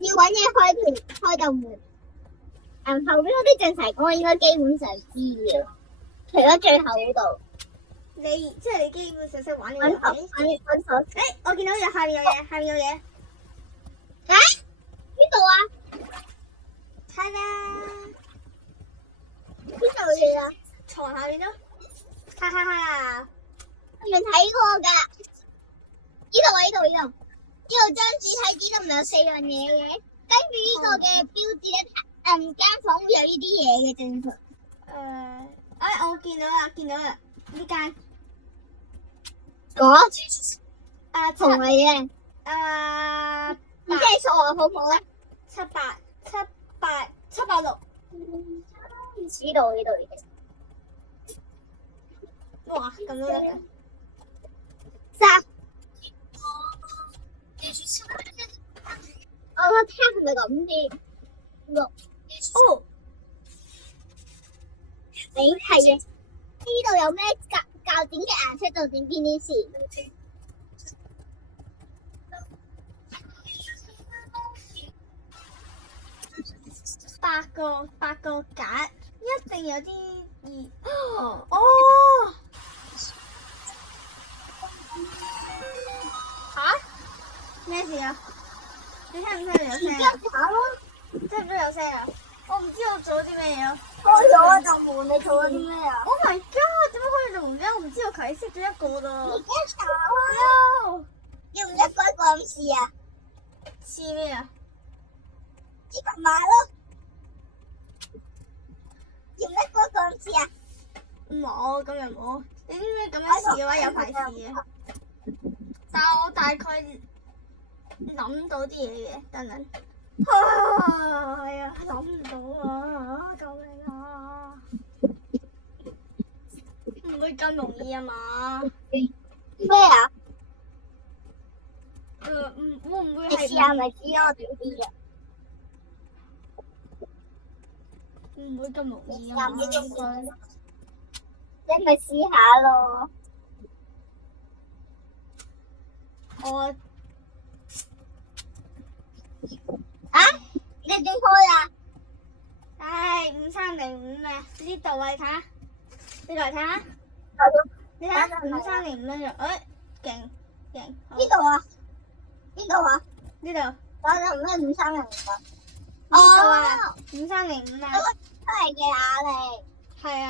要搵嘢開道門。後邊嗰啲正題我應該基本上知嘅，除咗最後嗰度。你基本上識玩呢個遊戲。搵手。我見到下面有嘢，下面有嘢。邊度啊？睇啦。邊度有嘢啊？床下面咯。哈哈哈！我未睇過㗎。呢度。呢度張紙睇紙度唔係有4樣嘢嘅，跟住呢個嘅標誌咧，間房會有呢啲嘢嘅正常。我見到啦，呢間。同嚟嘅。唔知係數學好唔好咧？786。呢度。哇，咁都得嘅。我覺得聽係咪咁啲？6。哦。你係啊？呢度有咩較點嘅顏色就點邊啲線。八個格，一定有啲意。哦。咩事啊？你聽唔聽到有聲啊？聽唔聽到有聲啊？我唔知我做咗啲咩嘢咯。開咗道門，你做咗啲咩啊 ？Oh my god！點解開咗道門嘅？我唔知我頭先識咗一個咯。而家查啊！要唔一個咁試啊？試咩啊？試密碼咯。要唔一個咁試啊？冇，咁又冇。你知唔知咁樣試嘅話有排試嘅？但係我大概諗到啲嘢嘅，等。係啊，諗唔到啊！救命啊！唔會咁容易啊嘛？咩啊？會唔會係？你試下咪知咯，我點知嘅？唔會咁容易啊嘛？你咪試下咯。你點開啊？5305咩？呢度啊，你睇下，你嚟睇下。你睇下5305呢度，勁。呢度啊？呢度啊？呢度。我就咩5305啊？呢度啊，5305啊。出嚟嘅啞鈴。係啊。